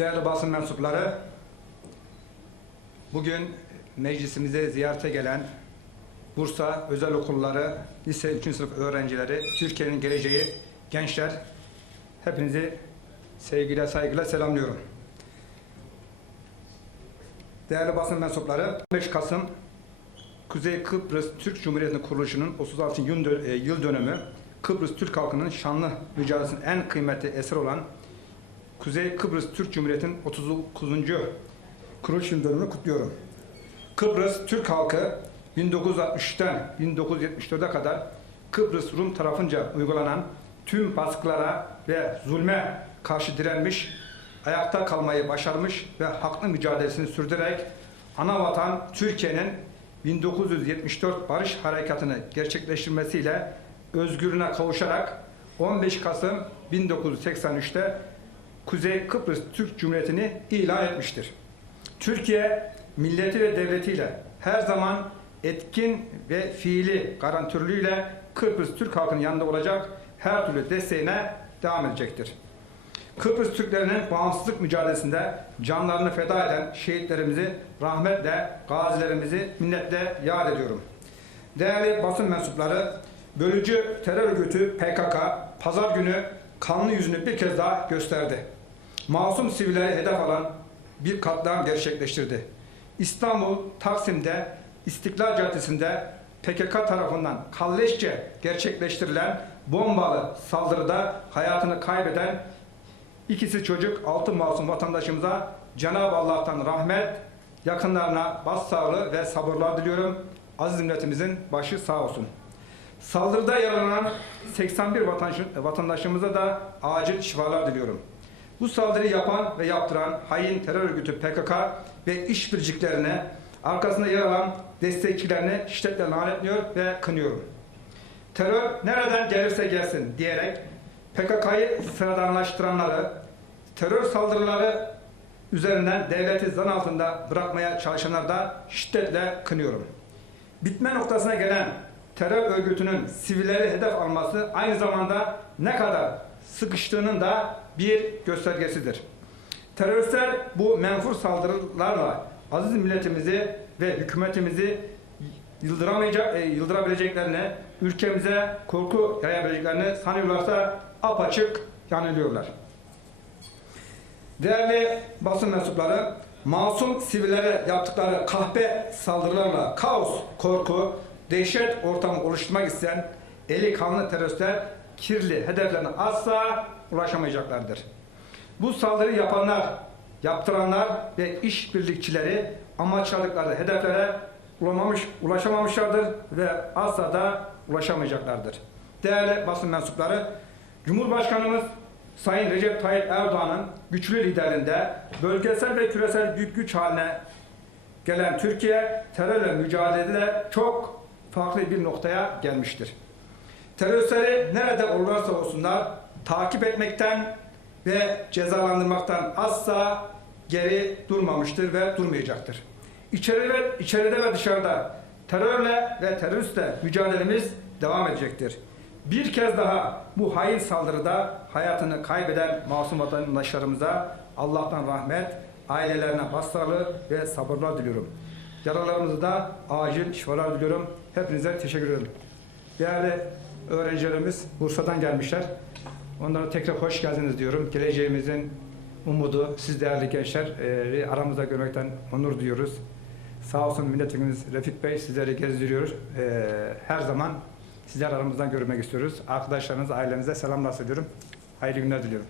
Değerli basın mensupları, bugün meclisimize ziyarete gelen Bursa Özel Okulları, lise 3. sınıf öğrencileri, Türkiye'nin geleceği, gençler, hepinizi sevgiyle, saygıyla selamlıyorum. Değerli basın mensupları, 15 Kasım Kuzey Kıbrıs Türk Cumhuriyeti'nin kuruluşunun 36. yıl dö- e, yıl dönümü, Kıbrıs Türk halkının şanlı mücadelesinin en kıymetli eseri olan Kuzey Kıbrıs Türk Cumhuriyeti'nin 39. kuruluş yıl dönümünü kutluyorum. Kıbrıs Türk halkı 1960'tan 1974'e kadar Kıbrıs Rum tarafınca uygulanan tüm baskılara ve zulme karşı direnmiş, ayakta kalmayı başarmış ve haklı mücadelesini sürdürerek ana vatan Türkiye'nin 1974 Barış Harekatı'nı gerçekleştirmesiyle özgürlüğüne kavuşarak 15 Kasım 1983'te Kuzey Kıbrıs Türk Cumhuriyeti'ni ilan etmiştir. Türkiye milleti ve devletiyle her zaman etkin ve fiili garantörlüğüyle Kıbrıs Türk halkının yanında olacak her türlü desteğine devam edecektir. Kıbrıs Türklerinin bağımsızlık mücadelesinde canlarını feda eden şehitlerimizi rahmetle, gazilerimizi minnetle yad ediyorum. Değerli basın mensupları, bölücü terör örgütü PKK pazar günü kanlı yüzünü bir kez daha gösterdi. Masum sivilleri hedef alan bir katliam gerçekleştirdi. İstanbul, Taksim'de, İstiklal Caddesi'nde PKK tarafından kalleşçe gerçekleştirilen bombalı saldırıda hayatını kaybeden ikisi çocuk, altı masum vatandaşımıza Cenab-ı Allah'tan rahmet, yakınlarına başsağlığı ve sabırlar diliyorum. Aziz milletimizin başı sağ olsun. Saldırıda yaralanan 81 vatandaş- vatandaşımıza da acil şifalar diliyorum. Bu saldırıyı yapan ve yaptıran hain terör örgütü PKK ve işbirliklerine arkasında yer alan destekçilerini şiddetle lanetliyor ve kınıyorum. Terör nereden gelirse gelsin diyerek PKK'yı sıradanlaştıranları, terör saldırıları üzerinden devleti zan altında bırakmaya çalışanları da şiddetle kınıyorum. Bitme noktasına gelen terör örgütünün sivilleri hedef alması aynı zamanda ne kadar sıkıştığının da bir göstergesidir. Teröristler bu menfur saldırılarla aziz milletimizi ve hükümetimizi yıldıramayacak, e, yıldırabileceklerini, ülkemize korku yayabileceklerini sanıyorlarsa apaçık yanılıyorlar. Değerli basın mensupları, masum sivillere yaptıkları kahpe saldırılarla kaos, korku, dehşet ortamı oluşturmak isteyen eli kanlı teröristler kirli hedeflerine asla ulaşamayacaklardır. Bu saldırıyı yapanlar, yaptıranlar ve işbirlikçileri amaçladıkları hedeflere ulamamış, ulaşamamışlardır ve asla da ulaşamayacaklardır. Değerli basın mensupları, Cumhurbaşkanımız Sayın Recep Tayyip Erdoğan'ın güçlü liderliğinde bölgesel ve küresel büyük güç haline gelen Türkiye terörle mücadelede çok farklı bir noktaya gelmiştir. Teröristleri nerede olurlarsa olsunlar takip etmekten ve cezalandırmaktan asla geri durmamıştır ve durmayacaktır. İçeride, içeride ve dışarıda terörle ve teröristle mücadelemiz devam edecektir. Bir kez daha bu hain saldırıda hayatını kaybeden masum vatandaşlarımıza Allah'tan rahmet, ailelerine başsağlığı ve sabırlar diliyorum. Yaralarımızı da acil şifalar diliyorum. Hepinize teşekkür ederim. Değerli öğrencilerimiz Bursa'dan gelmişler. Onlara tekrar hoş geldiniz diyorum. Geleceğimizin umudu, siz değerli gençler e, aramızda görmekten onur duyuyoruz. Sağ olsun milletimiz Refik Bey sizleri gezdiriyor. E, her zaman sizler aramızdan görmek istiyoruz. Arkadaşlarınız, ailenize selamlar söylüyorum. Hayırlı günler diliyorum.